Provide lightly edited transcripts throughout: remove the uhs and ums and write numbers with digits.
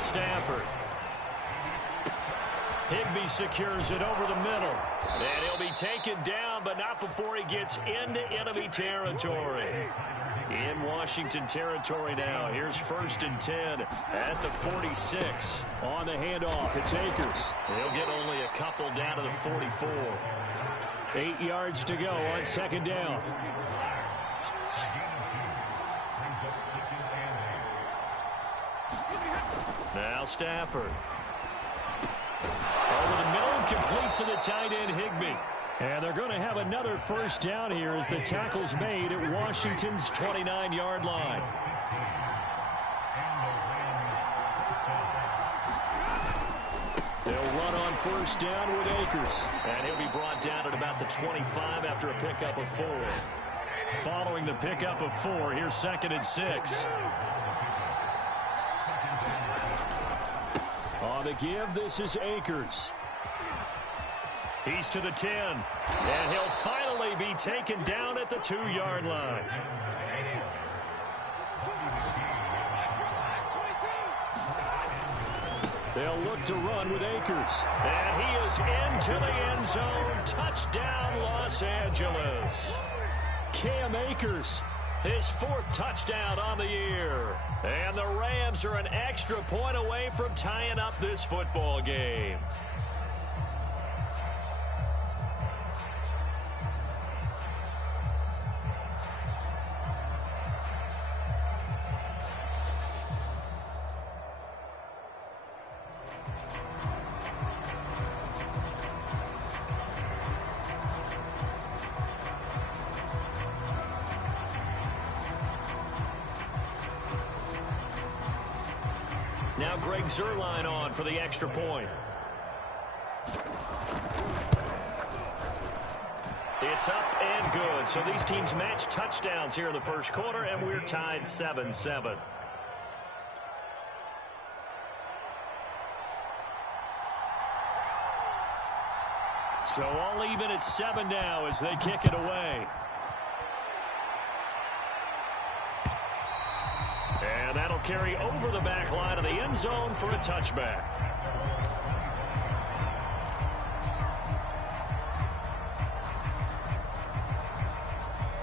Stafford. Higbee secures it over the middle. And he'll be taken down, but not before he gets into enemy territory. In Washington territory now. Here's 1st and 10 at the 46. On the handoff, it's Akers. He'll get only a couple down to the 44. 8 yards to go on 2nd down. Now Stafford. Over the middle, complete to the tight end, Higbee. And they're going to have another 1st down here as the tackle's made at Washington's 29-yard line. They'll run on 1st down with Akers. And he'll be brought down at about the 25 after a pickup of 4. Following the pickup of 4, here's 2nd and 6. On the give, this is Akers. He's to the 10. And he'll finally be taken down at the 2-yard line. They'll look to run with Akers. And he is into the end zone. Touchdown, Los Angeles. Cam Akers, his 4th touchdown on the year. And the Rams are an extra point away from tying up this football game. Now Greg Zuerlein on for the extra point. It's up and good. So these teams match touchdowns here in the 1st quarter, and we're tied 7-7. So all even at 7 now as they kick it away. And that'll carry over the back line of the end zone for a touchback.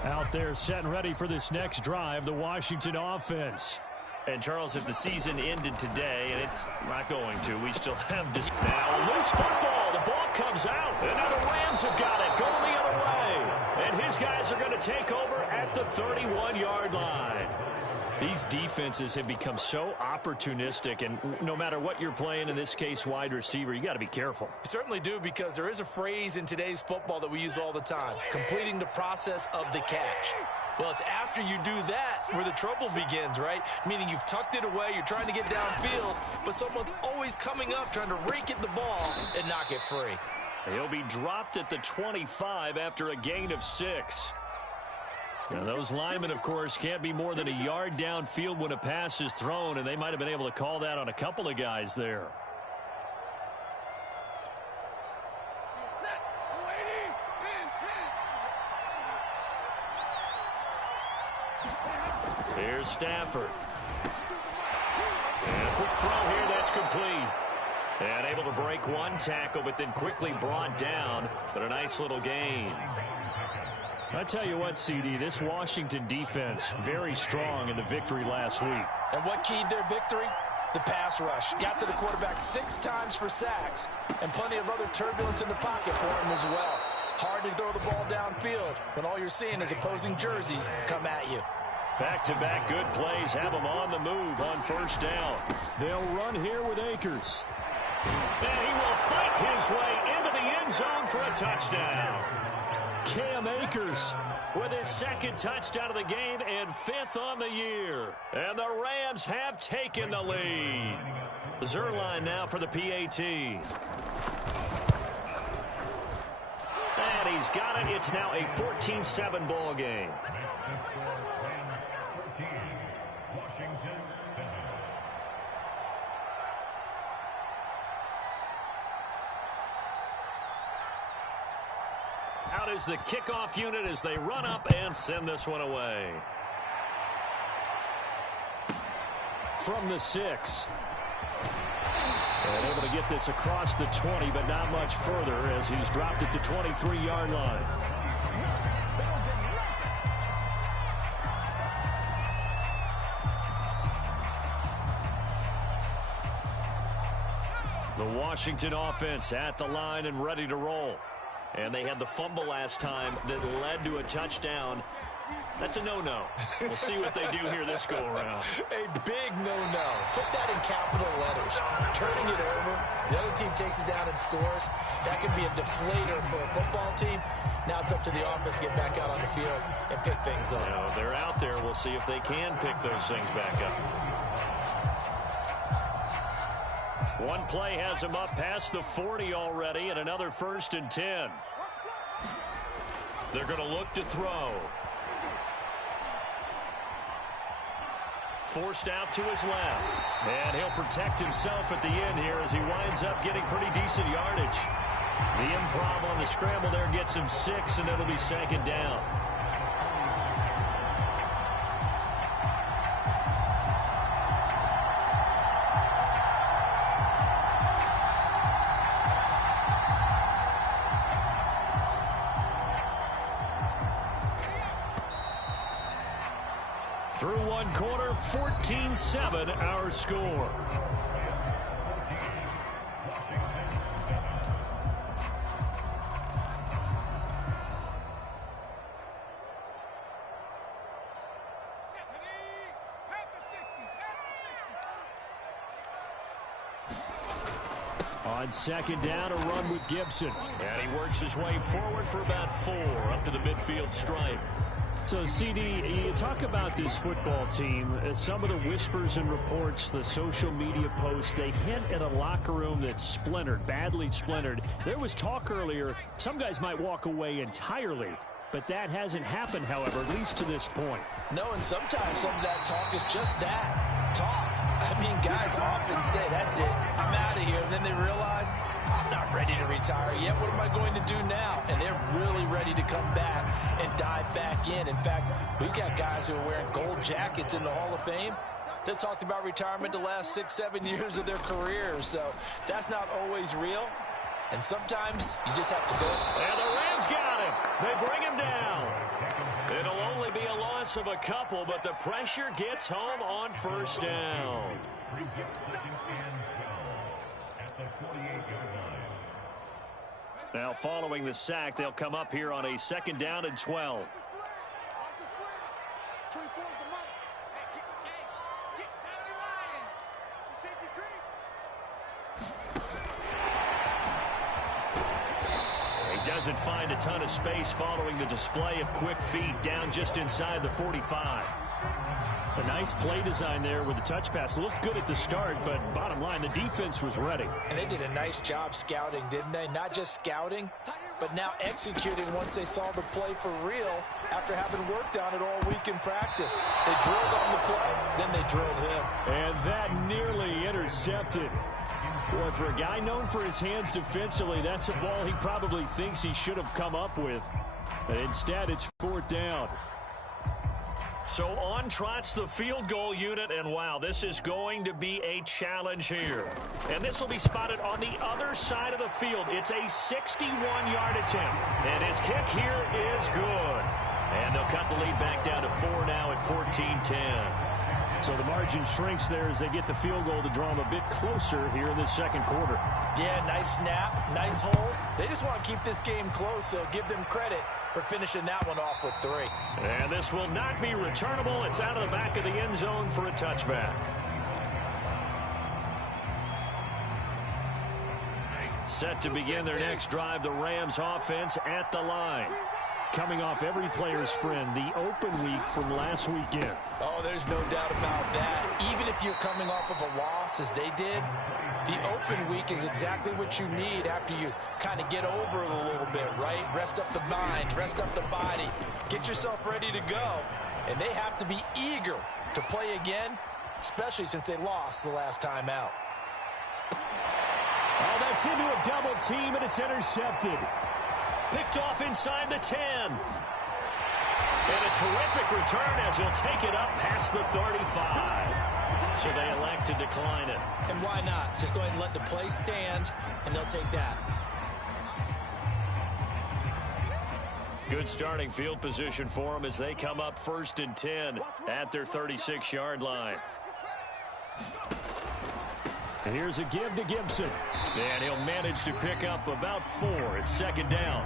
Out there set and ready for this next drive, the Washington offense. And Charles, if the season ended today, and it's not going to, we still have this. Now loose football. The ball comes out. And now the Rams have got it going the other way. And his guys are going to take over at the 31-yard line. These defenses have become so opportunistic, and no matter what you're playing, in this case wide receiver, you got to be careful. You certainly do, because there is a phrase in today's football that we use all the time, completing the process of the catch. Well, it's after you do that where the trouble begins, right? Meaning you've tucked it away, you're trying to get downfield, but someone's always coming up trying to rake at the ball and knock it free. He'll be dropped at the 25 after a gain of 6. Now, those linemen, of course, can't be more than a yard downfield when a pass is thrown, and they might have been able to call that on a couple of guys there. Here's Stafford. And a quick throw here, that's complete. And able to break one tackle, but then quickly brought down, but a nice little gain. I tell you what, CD, this Washington defense, very strong in the victory last week. And what keyed their victory? The pass rush. Got to the quarterback 6 times for sacks, and plenty of other turbulence in the pocket for him as well. Hard to throw the ball downfield when all you're seeing is opposing jerseys come at you. Back-to-back good plays have them on the move on 1st down. They'll run here with Akers. And he will fight his way into the end zone for a touchdown. Cam Akers with his 2nd touchdown of the game and 5th on the year. And the Rams have taken the lead. Zuerlein now for the PAT. And he's got it. It's now a 14-7 ball game. Out is the kickoff unit as they run up and send this one away. from the 6. And able to get this across the 20, but not much further as he's dropped it to 23-yard line. The Washington offense at the line and ready to roll. And they had the fumble last time that led to a touchdown. That's a no-no. We'll see what they do here this go-around. A big no-no. Put that in capital letters. Turning it over. The other team takes it down and scores. That could be a deflator for a football team. Now it's up to the offense to get back out on the field and pick things up. They're out there. We'll see if they can pick those things back up. One play has them up past the 40 already, and another 1st and 10. They're going to look to throw. Forced out to his left. And he'll protect himself at the end here as he winds up getting pretty decent yardage. The improv on the scramble there gets him 6, and it'll be 2nd down. Through one quarter, 14-7 our score. On 2nd down, a run with Gibson. And he works his way forward for about 4 up to the midfield stripe. So, CD, you talk about this football team. Some of the whispers and reports, the social media posts, they hint at a locker room that's splintered, badly splintered. There was talk earlier, some guys might walk away entirely. But that hasn't happened, however, at least to this point. No, and sometimes some of that talk is just that, talk. I mean, guys often say, that's it, I'm out of here. And then they realize, I'm not ready to retire yet. What am I going to do now? And they're really ready to come back and dive back in. In fact, we've got guys who are wearing gold jackets in the Hall of Fame that talked about retirement the last 6-7 years of their careers. So that's not always real. And sometimes you just have to go. And the Rams got him. They bring him down. It'll only be a loss of a couple, but the pressure gets home on 1st down. Now following the sack, they'll come up here on a 2nd down and 12. Doesn't find a ton of space following the display of quick feet down just inside the 45. A nice play design there with the touch pass. Looked good at the start, but bottom line, the defense was ready. And they did a nice job scouting, didn't they? Not just scouting, but now executing once they saw the play for real after having worked on it all week in practice. They drilled on the play, then they drilled him. And that nearly intercepted. Boy, for a guy known for his hands defensively, that's a ball he probably thinks he should have come up with. But instead, it's 4th down. So on trots the field goal unit, and wow, this is going to be a challenge here. And this will be spotted on the other side of the field. It's a 61-yard attempt. And his kick here is good. And they'll cut the lead back down to 4 now at 14-10. So the margin shrinks there as they get the field goal to draw them a bit closer here in the 2nd quarter. Yeah, nice snap, nice hold. They just want to keep this game close, so give them credit for finishing that one off with 3. And this will not be returnable. It's out of the back of the end zone for a touchback. Set to begin their next drive, the Rams offense at the line. Coming off every player's friend, the open week from last weekend. Oh, there's no doubt about that. Even if you're coming off of a loss, as they did, the open week is exactly what you need after you kind of get over it a little bit, right? Rest up the mind, rest up the body, get yourself ready to go. And they have to be eager to play again, especially since they lost the last time out. Oh, that's into a double team, and it's intercepted. Picked off inside the 10. And a terrific return as he'll take it up past the 35. So they elect to decline it. And why not? Just go ahead and let the play stand, and they'll take that. Good starting field position for them as they come up 1st and 10 at their 36-yard line. And here's a give to Gibson. And he'll manage to pick up about 4. It's 2nd down.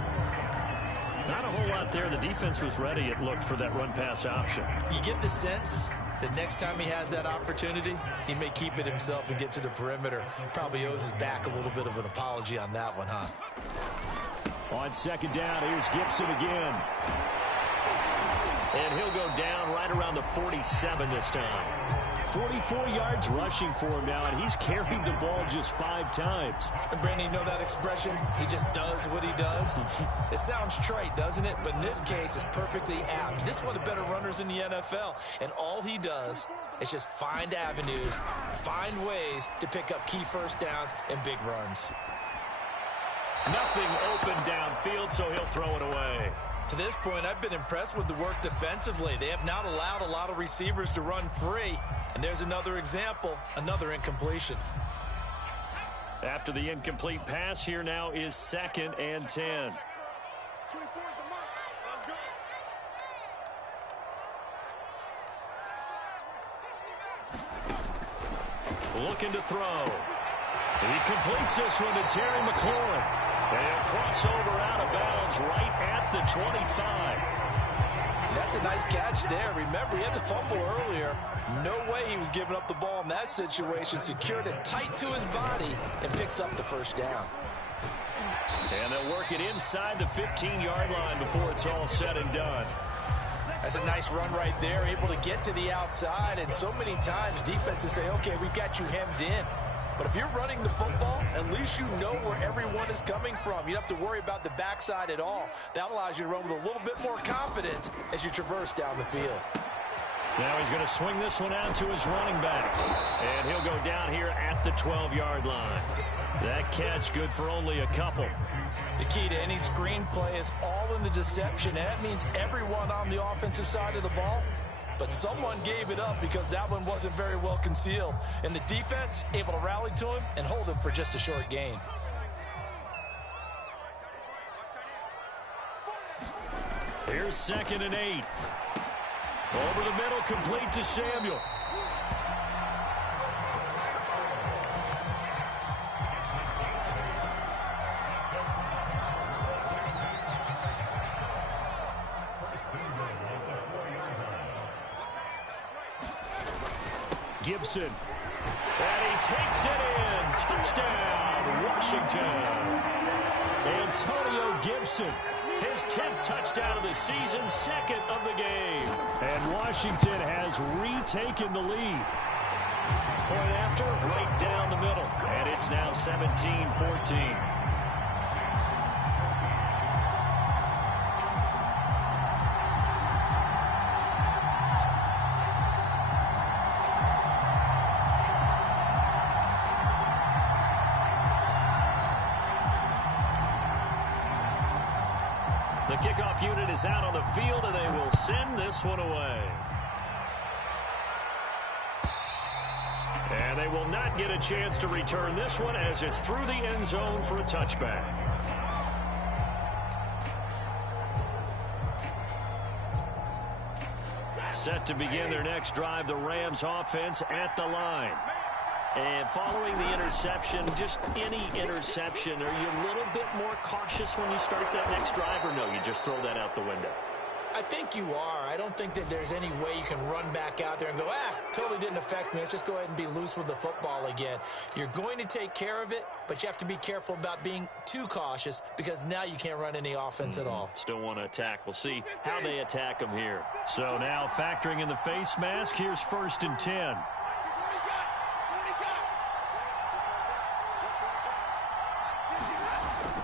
Not a whole lot there. The defense was ready, it looked, for that run-pass option. You get the sense that next time he has that opportunity, he may keep it himself and get to the perimeter. Probably owes his back a little bit of an apology on that one, huh? On 2nd down, here's Gibson again. And he'll go down right around the 47 this time. 44 yards rushing for him now, and he's carried the ball just 5 times. And Brandon, you know that expression? He just does what he does. It sounds trite, doesn't it? But in this case, it's perfectly apt. This is one of the better runners in the NFL, and all he does is just find avenues, find ways to pick up key first downs and big runs. Nothing open downfield, so he'll throw it away. To this point, I've been impressed with the work defensively. They have not allowed a lot of receivers to run free. And there's another example, another incompletion. After the incomplete pass, here now is 2nd and 10. Looking to throw. He completes this one to Terry McLaurin. And he'll cross over out of bounds right at the 25. That's a nice catch there. Remember, he had the fumble earlier. No way he was giving up the ball in that situation. Secured it tight to his body and picks up the 1st down. And they'll work it inside the 15-yard line before it's all said and done. That's a nice run right there, able to get to the outside. And so many times defenses say, okay, we've got you hemmed in. But if you're running the football, at least you know where everyone is coming from. You don't have to worry about the backside at all. That allows you to run with a little bit more confidence as you traverse down the field. Now he's going to swing this one out to his running back. And he'll go down here at the 12-yard line. That catch good for only a couple. The key to any screenplay is all in the deception. And that means everyone on the offensive side of the ball. But someone gave it up because that one wasn't very well concealed. And the defense able to rally to him and hold him for just a short gain. Here's 2nd and 8. Over the middle, complete to Samuel. Gibson. And he takes it in. Touchdown, Washington. Antonio Gibson. His 10th touchdown of the season, 2nd of the game. And Washington has retaken the lead. Point after, right down the middle. And it's now 17-14. The kickoff unit is out on the field, and they will send this one away. And they will not get a chance to return this one as it's through the end zone for a touchback. Set to begin their next drive, the Rams offense at the line. And following the interception, just any interception, are you a little bit more cautious when you start that next drive, or no, you just throw that out the window? I think you are. I don't think that there's any way you can run back out there and go, totally didn't affect me. Let's just go ahead and be loose with the football again. You're going to take care of it, but you have to be careful about being too cautious because now you can't run any offense at all. Still want to attack. We'll see how they attack them here. So now factoring in the face mask, here's 1st and 10.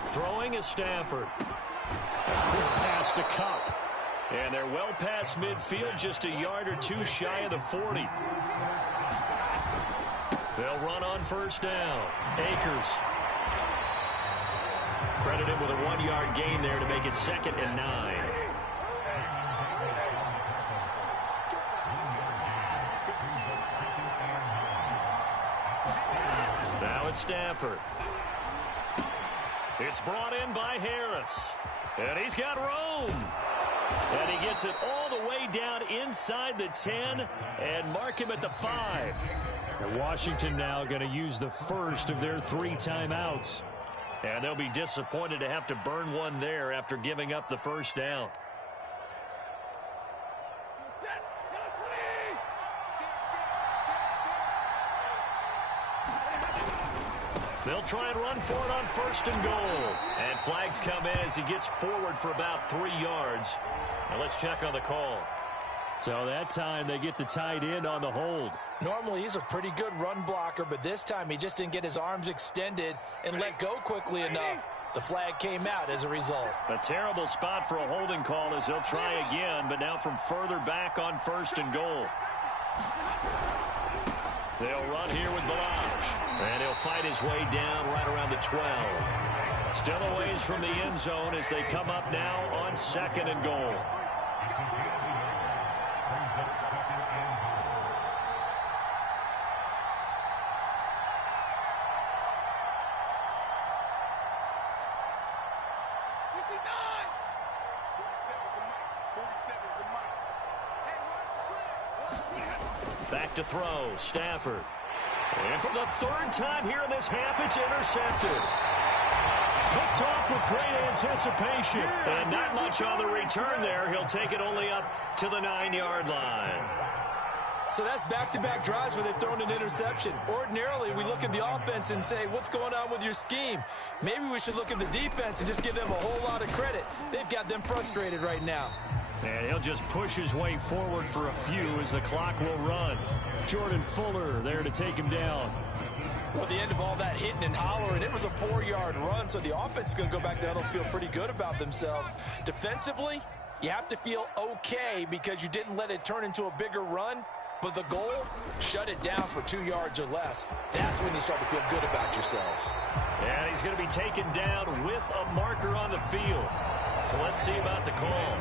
Throwing is Stafford. Quick pass to Kupp. And they're well past midfield, just a yard or two shy of the 40. They'll run on 1st down. Akers. Credited with a 1-yard gain there to make it 2nd and 9. with Stafford. It's brought in by Harris. And he's got room. And he gets it all the way down inside the 10 and mark him at the 5. And Washington now going to use the first of their 3 timeouts. And they'll be disappointed to have to burn one there after giving up the first down. They'll try and run for it on 1st and goal. And flags come in as he gets forward for about 3 yards. Now let's check on the call. So that time they get the tight end on the hold. Normally he's a pretty good run blocker, but this time he just didn't get his arms extended and let go quickly enough. The flag came out as a result. A terrible spot for a holding call as they'll try again, but now from further back on 1st and goal. They'll run here with Balazs. And he'll fight his way down right around the 12. Still a ways from the end zone as they come up now on 2nd and goal. Back to throw, Stafford. And for the 3rd time here in this half, it's intercepted. Picked off with great anticipation. And not much on the return there. He'll take it only up to the 9-yard line. So that's back-to-back drives where they've thrown an interception. Ordinarily, we look at the offense and say, what's going on with your scheme? Maybe we should look at the defense and just give them a whole lot of credit. They've got them frustrated right now. And he'll just push his way forward for a few as the clock will run. Jordan Fuller there to take him down. Well, at the end of all that hitting and hollering, it was a 4-yard run, so the offense is going to go back there and feel pretty good about themselves. Defensively, you have to feel okay because you didn't let it turn into a bigger run, but the goal, shut it down for 2 yards or less. That's when you start to feel good about yourselves. And he's going to be taken down with a marker on the field. So let's see about the call.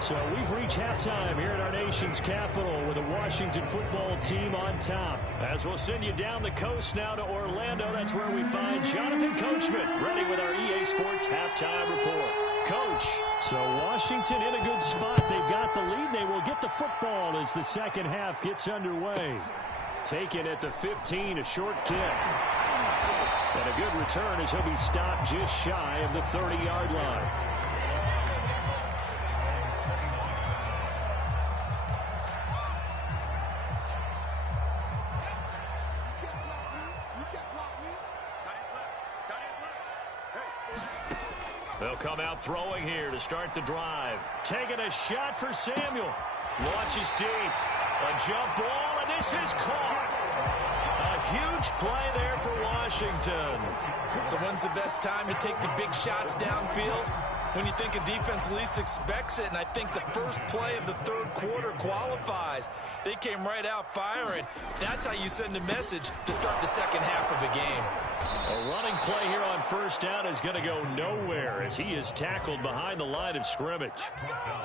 So we've reached halftime here at our nation's capital with the Washington football team on top. As we'll send you down the coast now to Orlando, that's where we find Jonathan Coachman ready with our EA Sports halftime report. Coach, so Washington in a good spot. They've got the lead. They will get the football as the second half gets underway. Taken at the 15, a short kick. And a good return as he'll be stopped just shy of the 30-yard line. They'll come out throwing here to start the drive. Taking a shot for Samuel. Launches deep. A jump ball, and this is caught. A huge play there for Washington. So when's the best time to take the big shots downfield? When you think a defense least expects it, and I think the first play of the 3rd quarter qualifies. They came right out firing. That's how you send a message to start the second half of a game. A running play here on 1st down is going to go nowhere as he is tackled behind the line of scrimmage.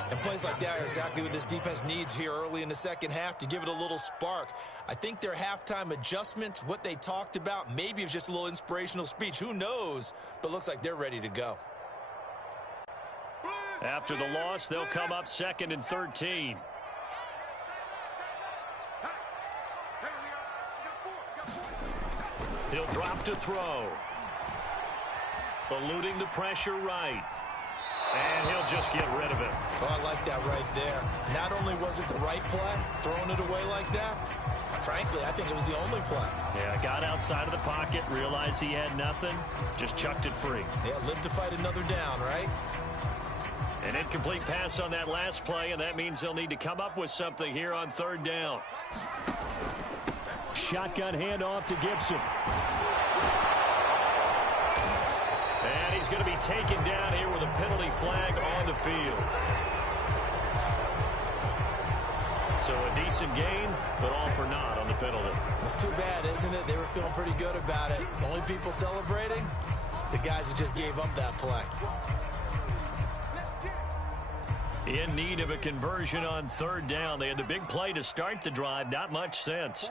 And plays like that are exactly what this defense needs here early in the second half to give it a little spark. I think their halftime adjustment, what they talked about, maybe it was just a little inspirational speech. Who knows? But looks like they're ready to go. After the loss, they'll come up 2nd and 13. He'll drop to throw. Eluding the pressure right. And he'll just get rid of it. Oh, I like that right there. Not only was it the right play, throwing it away like that, frankly, I think it was the only play. Yeah, got outside of the pocket, realized he had nothing, just chucked it free. Yeah, live to fight another down, right? An incomplete pass on that last play, and that means they'll need to come up with something here on 3rd down. Shotgun handoff to Gibson. And he's going to be taken down here with a penalty flag on the field. So a decent gain, but all for naught on the penalty. It's too bad, isn't it? They were feeling pretty good about it. The only people celebrating, the guys who just gave up that play. In need of a conversion on 3rd down. They had the big play to start the drive. Not much sense.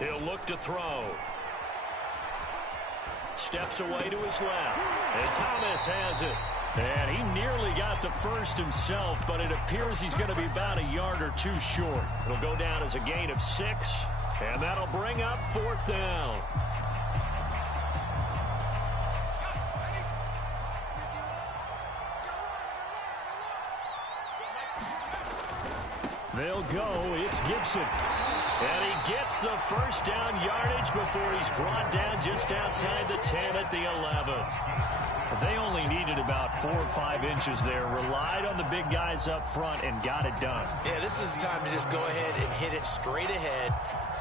He'll look to throw. Steps away to his left. And Thomas has it. And he nearly got the first himself, but it appears he's going to be about a yard or two short. It'll go down as a gain of 6, and that'll bring up 4th down. They'll go. It's Gibson. And he gets the first down yardage before he's brought down just outside the 10 at the 11. They only needed about 4 or 5 inches there. Relied on the big guys up front and got it done. Yeah, this is the time to just go ahead and hit it straight ahead.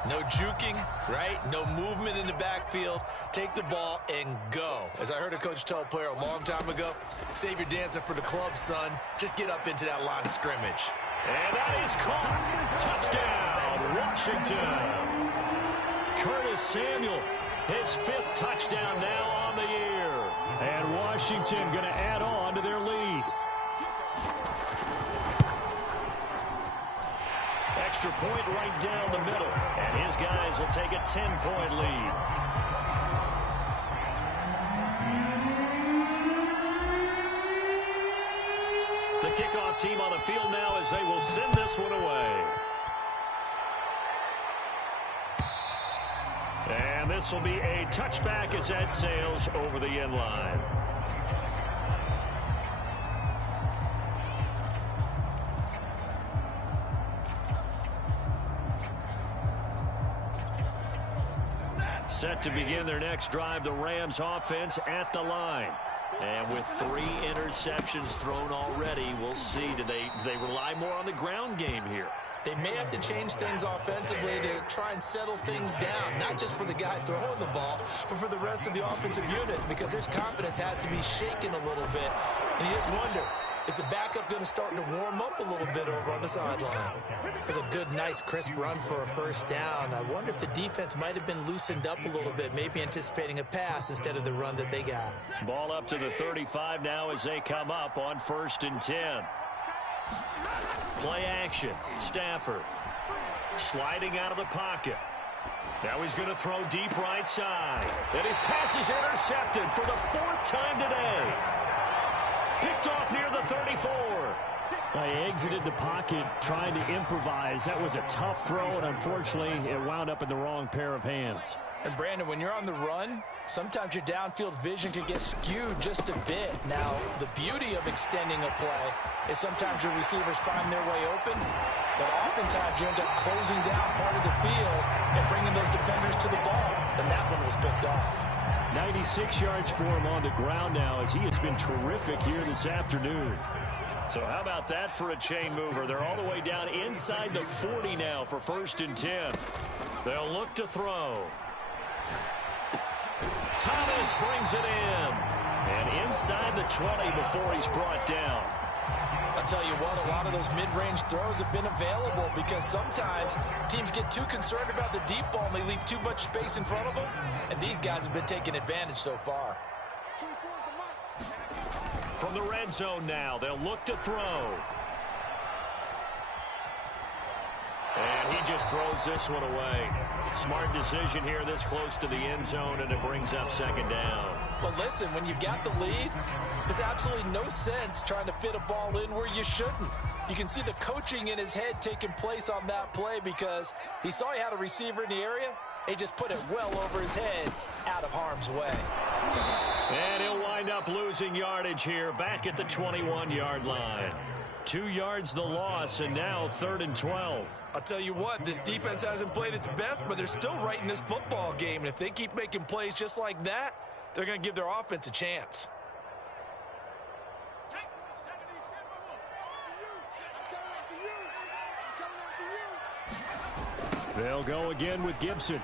No juking, right? No movement in the backfield. Take the ball and go. As I heard a coach tell a player a long time ago, save your dancing for the club, son. Just get up into that line of scrimmage. And that is caught. Touchdown, Washington. Curtis Samuel, his 5th touchdown now on the year. And Washington going to add on to their lead. Extra point right down the middle. And his guys will take a 10-point lead. The kickoff team on the field now as they will send this one away. And this will be a touchback as that sails over the end line. Set to begin their next drive, the Rams offense at the line. And with 3 interceptions thrown already, we'll see. Do they rely more on the ground game here? They may have to change things offensively to try and settle things down, not just for the guy throwing the ball, but for the rest of the offensive unit, because their confidence has to be shaken a little bit. And you just wonder, is the backup going to start to warm up a little bit over on the sideline? There's a good, nice, crisp run for a first down. I wonder if the defense might have been loosened up a little bit, maybe anticipating a pass instead of the run that they got. Ball up to the 35 now as they come up on 1st and 10. Play action. Stafford sliding out of the pocket. Now he's going to throw deep right side. And his pass is intercepted for the 4th time today. Picked off near the 34. He exited the pocket trying to improvise. That was a tough throw, and unfortunately, it wound up in the wrong pair of hands. And Brandon, when you're on the run, sometimes your downfield vision can get skewed just a bit. Now, the beauty of extending a play is sometimes your receivers find their way open, but oftentimes you end up closing down part of the field and bringing those defenders to the ball. And that one was picked off. 96 yards for him on the ground now as he has been terrific here this afternoon. So how about that for a chain mover? They're all the way down inside the 40 now for 1st and 10. They'll look to throw. Thomas brings it in. And inside the 20 before he's brought down. I'll tell you what, a lot of those mid-range throws have been available because sometimes teams get too concerned about the deep ball and they leave too much space in front of them. And these guys have been taking advantage so far. From the red zone now, they'll look to throw. And he just throws this one away. Smart decision here this close to the end zone, and it brings up 2nd down. Well, listen, when you've got the lead, there's absolutely no sense trying to fit a ball in where you shouldn't. You can see the coaching in his head taking place on that play because he saw he had a receiver in the area. He just put it well over his head, out of harm's way. And he'll wind up losing yardage here, back at the 21-yard line. 2 yards the loss, and now 3rd and 12. I'll tell you what, this defense hasn't played its best, but they're still right in this football game. And if they keep making plays just like that, they're going to give their offense a chance. They'll go again with Gibson.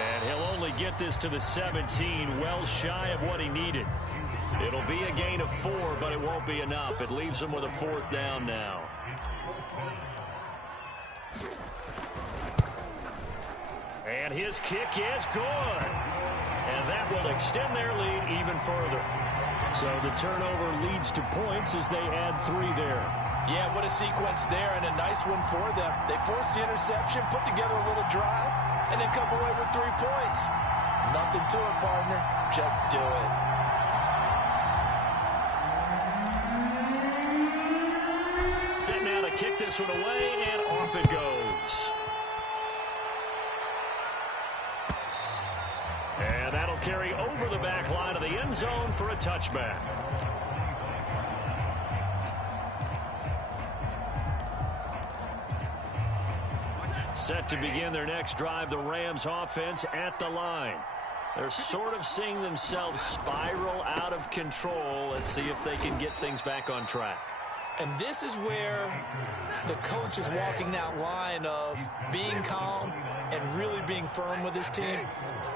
And he'll only get this to the 17, well shy of what he needed. It'll be a gain of 4, but it won't be enough. It leaves him with a 4th down now. And his kick is good. And that will extend their lead even further. So the turnover leads to points as they add 3 there. Yeah, what a sequence there, and a nice one for them. They forced the interception, put together a little drive, and then come away with 3 points. Nothing to it, partner. Just do it. Set now to kick this one away, and off it goes. And that'll carry over the back line of the end zone for a touchback. Set to begin their next drive, the Rams offense at the line. They're sort of seeing themselves spiral out of control. Let's see if they can get things back on track. And this is where the coach is walking that line of being calm and really being firm with his team.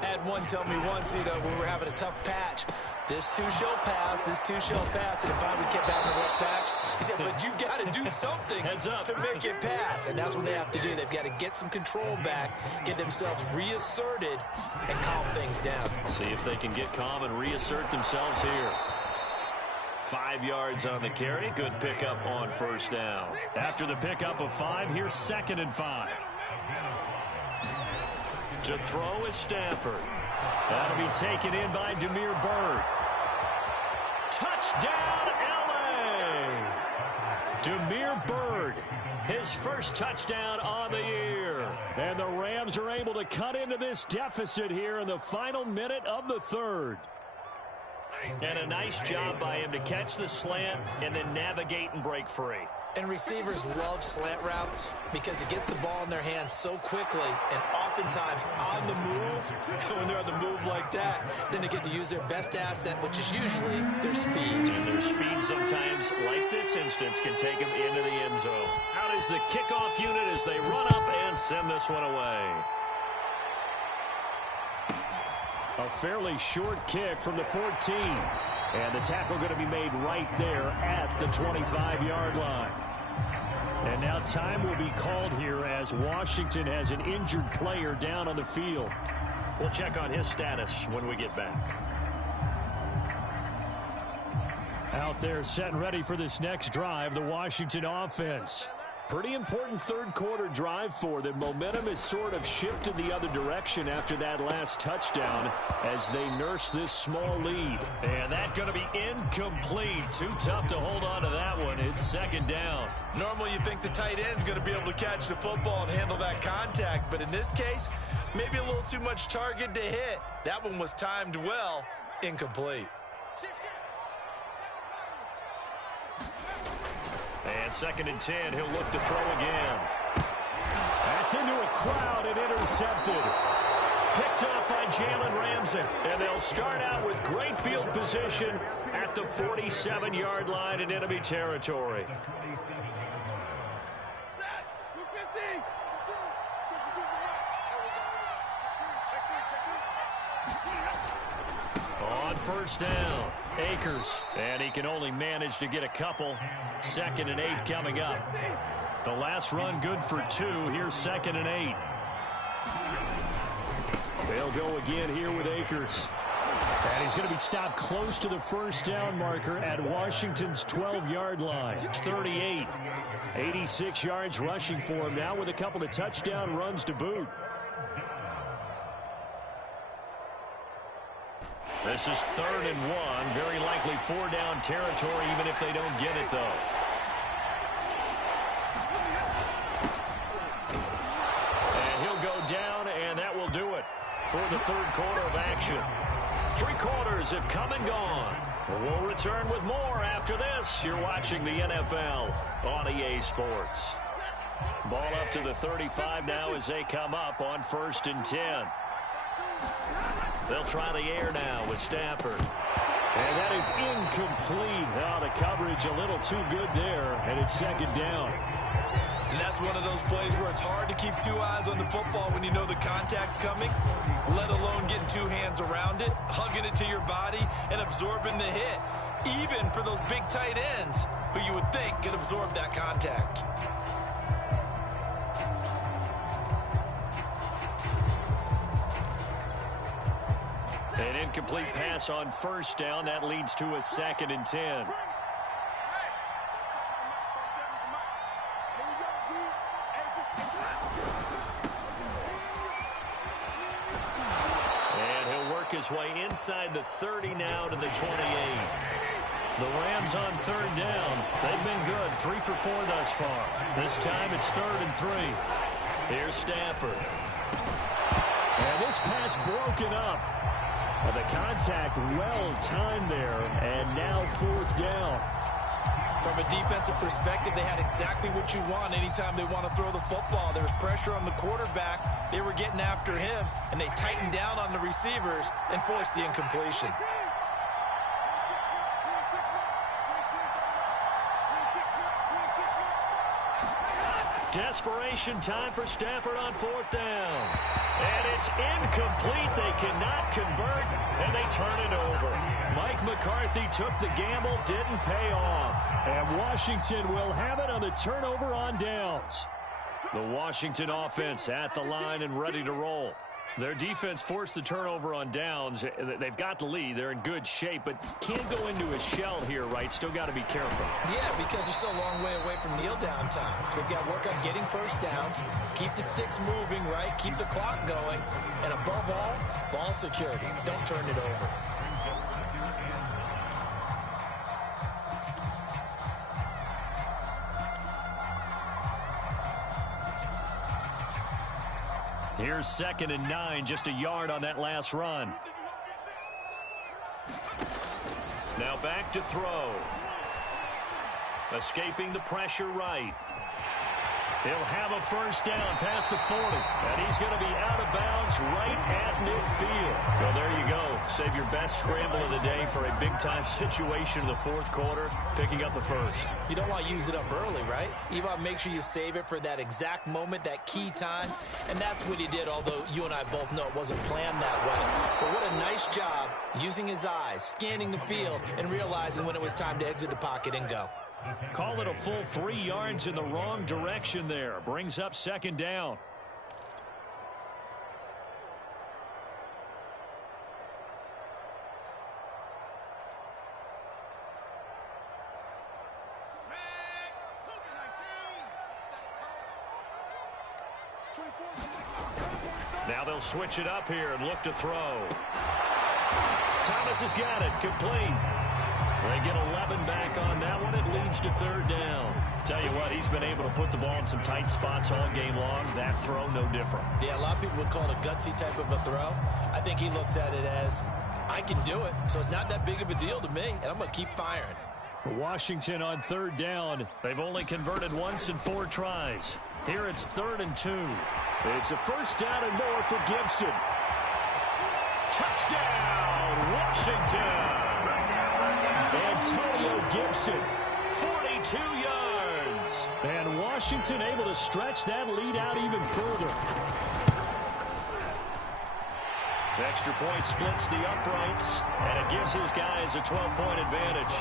I had one tell me once, when we were having a tough patch, this too shall pass, this too shall pass, and it finally kept having a rough patch. He said, but you got to do something to make it pass, and that's what they have to do. They've got to get some control back, get themselves reasserted, and calm things down. See if they can get calm and reassert themselves here. 5 yards on the carry. Good pickup on first down. After the pickup of 5, here's 2nd and 5. To throw is Stafford. That'll be taken in by Damiere Byrd. Touchdown, L.A. Damiere Byrd, his first touchdown on the year. And the Rams are able to cut into this deficit here in the final minute of the 3rd. And a nice job by him to catch the slant and then navigate and break free. And receivers love slant routes because it gets the ball in their hands so quickly, and oftentimes on the move, when they're on the move like that, then they get to use their best asset, which is usually their speed. And their speed sometimes, like this instance, can take them into the end zone. Out is the kickoff unit as they run up and send this one away. A fairly short kick from the 14. And the tackle going to be made right there at the 25-yard line. And now time will be called here as Washington has an injured player down on the field. We'll check on his status when we get back. Out there set and ready for this next drive, the Washington offense. Pretty important third quarter drive for them. Momentum has sort of shifted the other direction after that last touchdown as they nurse this small lead. And that's going to be incomplete. Too tough to hold on to that one. It's 2nd down. Normally you think the tight end's going to be able to catch the football and handle that contact, but in this case, maybe a little too much target to hit. That one was timed well, incomplete. And 2nd and 10, he'll look to throw again. That's into a crowd and intercepted. Picked up by Jalen Ramsey. And they'll start out with great field position at the 47-yard line in enemy territory. On first down, Akers. And he can only manage to get a couple. 2nd and 8 coming up. The last run good for 2. Here's 2nd and 8. They'll go again here with Akers. And he's going to be stopped close to the first down marker at Washington's 12-yard line. 38. 86 yards rushing for him now with a couple of touchdown runs to boot. This is 3rd and 1. Very likely 4-down territory even if they don't get it, though. And he'll go down, and that will do it for the 3rd quarter of action. 3 quarters have come and gone. We'll return with more after this. You're watching the NFL on EA Sports. Ball up to the 35 now as they come up on 1st and 10. They'll try the air now with Stafford. And that is incomplete. Now the coverage a little too good there, and it's 2nd down. And that's one of those plays where it's hard to keep 2 eyes on the football when you know the contact's coming, let alone getting 2 hands around it, hugging it to your body, and absorbing the hit, even for those big tight ends who you would think could absorb that contact. An incomplete pass on first down. That leads to a 2nd and 10. his way inside the 30 now to the 28. The Rams on third down. They've been good, 3 for 4 thus far. This time it's 3rd and 3. Here's Stafford. And this pass broken up. The contact well timed there, and now 4th down. From a defensive perspective, they had exactly what you want anytime they want to throw the football. There was pressure on the quarterback. They were getting after him, and they tightened down on the receivers and forced the incompletion. Desperation time for Stafford on 4th down. And it's incomplete. They cannot convert, and they turn it over. Mike McCarthy took the gamble, didn't pay off. And Washington will have it on the turnover on downs. The Washington offense at the line and ready to roll. Their defense forced the turnover on downs. They've got the lead. They're in good shape, but can't go into a shell here, right? Still got to be careful. Yeah, because they're still a long way away from kneel down time. So they've got to work on getting first downs, keep the sticks moving, right? Keep the clock going. And above all, ball security. Don't turn it over. Here's 2nd and 9, just a yard on that last run. Now back to throw. Escaping the pressure right. He'll have a first down past the 40. And he's going to be out of bounds right at midfield. So there you go. Save your best scramble of the day for a big-time situation in the 4th quarter, picking up the first. You don't want to use it up early, right? You want to make sure you save it for that exact moment, that key time. And that's what he did, although you and I both know it wasn't planned that way. But what a nice job using his eyes, scanning the field, and realizing when it was time to exit the pocket and go. Call it a full 3 yards in the wrong direction there. Brings up 2nd down. Now they'll switch it up here and look to throw. Thomas has got it. Complete. They get 11 back on that one. It leads to 3rd down. Tell you what, he's been able to put the ball in some tight spots all game long. That throw, no different. Yeah, a lot of people would call it a gutsy type of a throw. I think he looks at it as, I can do it, so it's not that big of a deal to me, and I'm going to keep firing. Washington on 3rd down. They've only converted once in 4 tries. Here it's 3rd and 2. It's a first down and more for Gibson. Touchdown, Washington! Antonio Gibson. 42 yards. And Washington able to stretch that lead out even further. The extra point splits the uprights, and it gives his guys a 12-point advantage.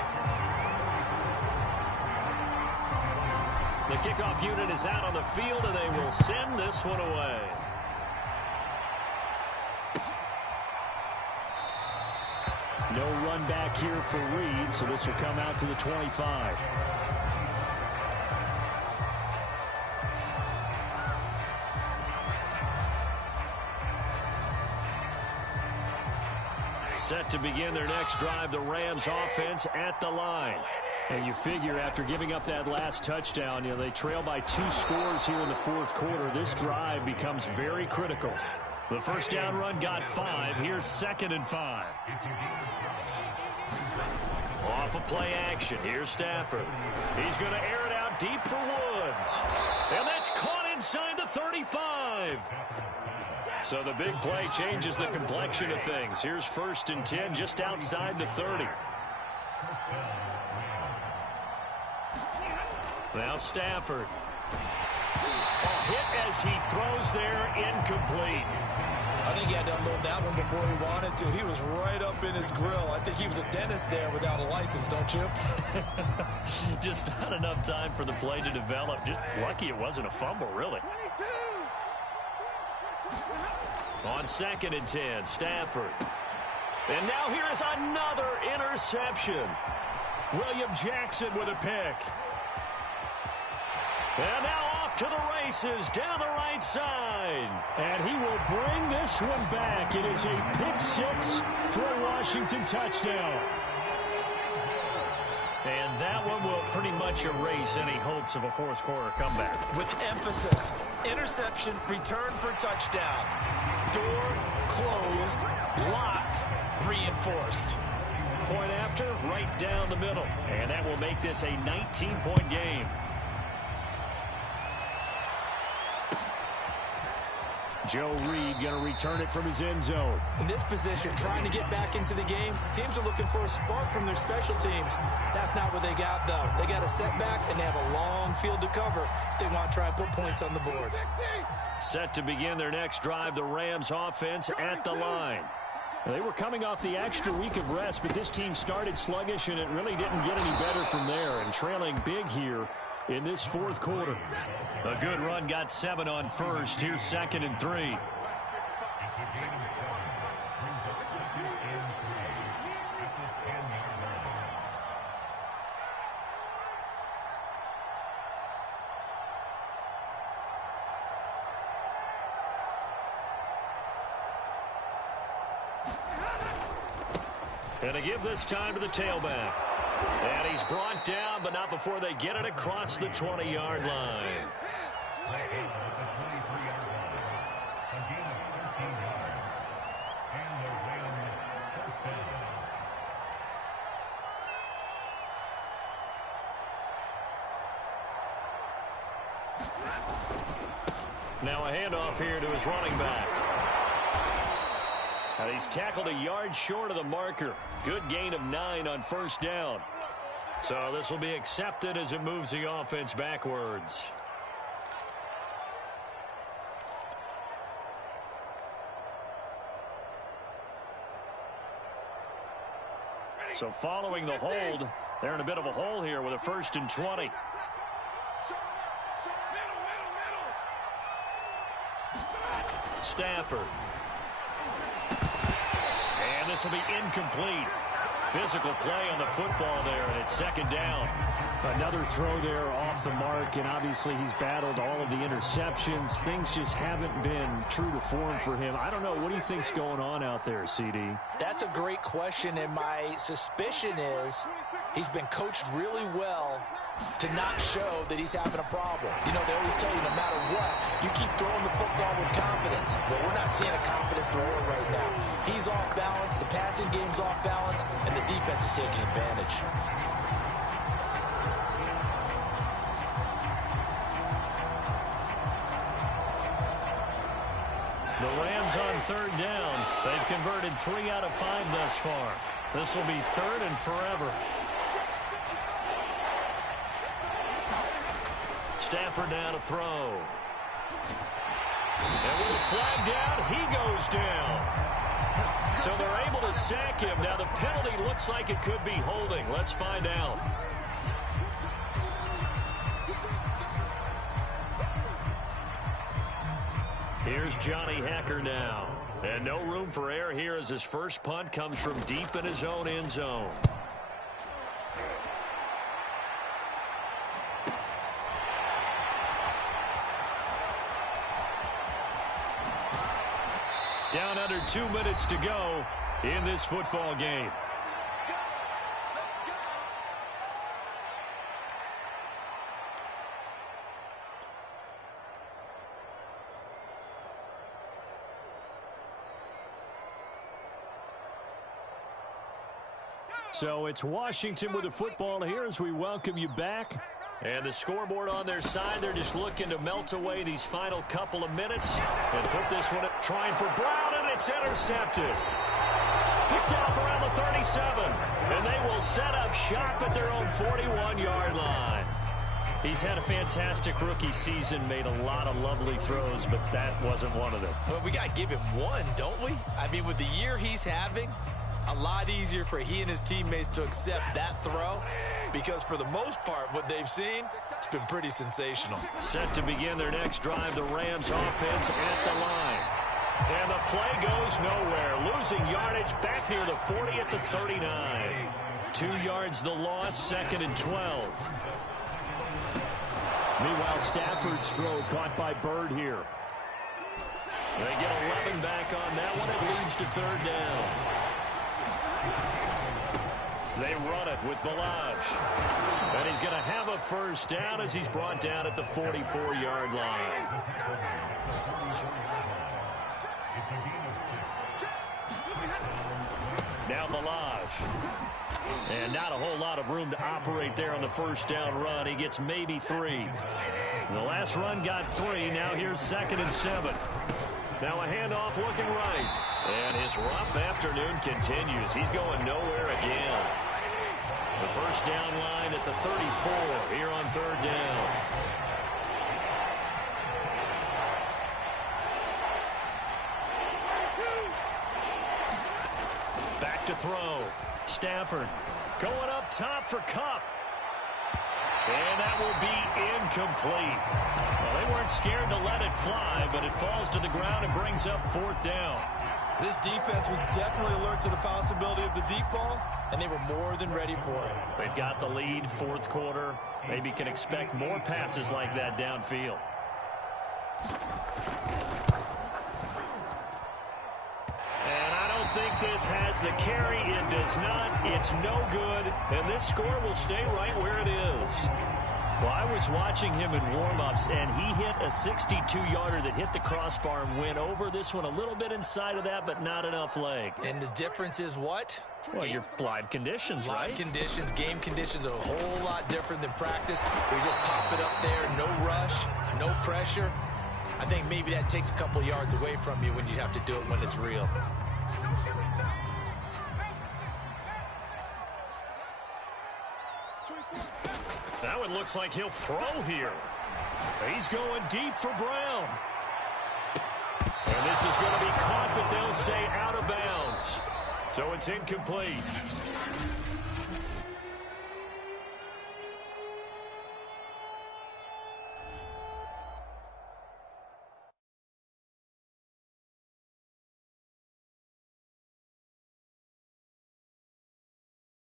The kickoff unit is out on the field, and they will send this one away. No run back here for Reed, so this will come out to the 25. Set to begin their next drive, the Rams offense at the line. And you figure after giving up that last touchdown, they trail by 2 scores here in the 4th quarter. This drive becomes very critical. The first down run got 5. Here's 2nd and 5. Off of play action. Here's Stafford. He's going to air it out deep for Woods. And that's caught inside the 35. So the big play changes the complexion of things. Here's 1st and 10 just outside the 30. Now Stafford. A hit as he throws there, incomplete. I think he had to unload that one before he wanted to. He was right up in his grill. I think he was a dentist there without a license, don't you? Just not enough time for the play to develop. Just lucky it wasn't a fumble, really. On 2nd and 10, Stafford. And now here is another interception. William Jackson with a pick. And now off off to the races down the right side. And he will bring this one back. It is a pick-6 for a Washington touchdown. And that one will pretty much erase any hopes of a fourth-quarter comeback. With emphasis, interception, return for touchdown. Door closed, locked, reinforced. Point after, right down the middle. And that will make this a 19-point game. Joe Reed going to return it from his end zone. In this position, trying to get back into the game, teams are looking for a spark from their special teams. That's not what they got, though. They got a setback, and they have a long field to cover if they want to try and put points on the board. Set to begin their next drive, the Rams offense at the line. They were coming off the extra week of rest, but this team started sluggish, and it really didn't get any better from there. And trailing big here in this fourth quarter. A good run, got 7 on first. Here's 2nd and 3. And a give this time to the tailback. And he's brought down, but not before they get it across the 20-yard line. Now a handoff here to his running back. And he's tackled a yard short of the marker. Good gain of 9 on first down. So this will be accepted as it moves the offense backwards. So following the hold, they're in a bit of a hole here with a 1st and 20. Stafford. And this will be incomplete. Physical play on the football there, and it's 2nd down. Another throw there off the mark, and obviously he's battled all of the interceptions. Things just haven't been true to form for him. I don't know. What do you think's going on out there, CD? That's a great question, and my suspicion is he's been coached really well to not show that he's having a problem. You know, they always tell you no matter what, you keep throwing the football with confidence. But we're not seeing a confident thrower right now. He's off balance, the passing game's off balance, and the defense is taking advantage. The Rams on 3rd down. They've converted 3 out of 5 thus far. This will be 3rd and forever. Stafford now to throw. And with a flag down, he goes down. So they're able to sack him. Now the penalty looks like it could be holding. Let's find out. Here's Johnny Hekker now. And no room for error here as his first punt comes from deep in his own end zone. Down under 2 minutes to go in this football game. So it's Washington with the football here as we welcome you back. And the scoreboard on their side, they're just looking to melt away these final couple of minutes and put this one up, trying for Brown, and it's intercepted. Picked off around the 37, and they will set up shop at their own 41-yard line. He's had a fantastic rookie season, made a lot of lovely throws, but that wasn't one of them. Well, we got to give him one, don't we? I mean, with the year he's having, a lot easier for he and his teammates to accept that throw, because for the most part, what they've seen, it's been pretty sensational. Set to begin their next drive, the Rams offense at the line. And the play goes nowhere. Losing yardage back near the 40 at the 39. 2 yards the loss, 2nd and 12. Meanwhile, Stafford's throw caught by Bird here. They get 11 back on that one. It leads to third down. They run it with Ballage. And he's going to have a first down as he's brought down at the 44-yard line. Now Ballage. And not a whole lot of room to operate there on the first down run. He gets maybe 3. The last run got 3. Now here's 2nd and 7. Now a handoff looking right. And his rough afternoon continues. He's going nowhere again. The first down line at the 34 here on third down. Back to throw. Stafford going up top for Kupp. And that will be incomplete. Well, they weren't scared to let it fly, but it falls to the ground and brings up 4th down. This defense was definitely alert to the possibility of the deep ball, and they were more than ready for it. They've got the lead, 4th quarter. Maybe can expect more passes like that downfield. And I don't think this has the carry. It does not. It's no good. And this score will stay right where it is. Well, I was watching him in warm-ups, and he hit a 62-yarder that hit the crossbar and went over. This one a little bit inside of that, but not enough leg. And the difference is what? Well, your live conditions, right? Live conditions, game conditions are a whole lot different than practice. Where you just pop it up there, no rush, no pressure. I think maybe that takes a couple yards away from you when you have to do it when it's real. Now it looks like he'll throw here. He's going deep for Brown. And this is going to be caught, but they'll say out of bounds. So it's incomplete.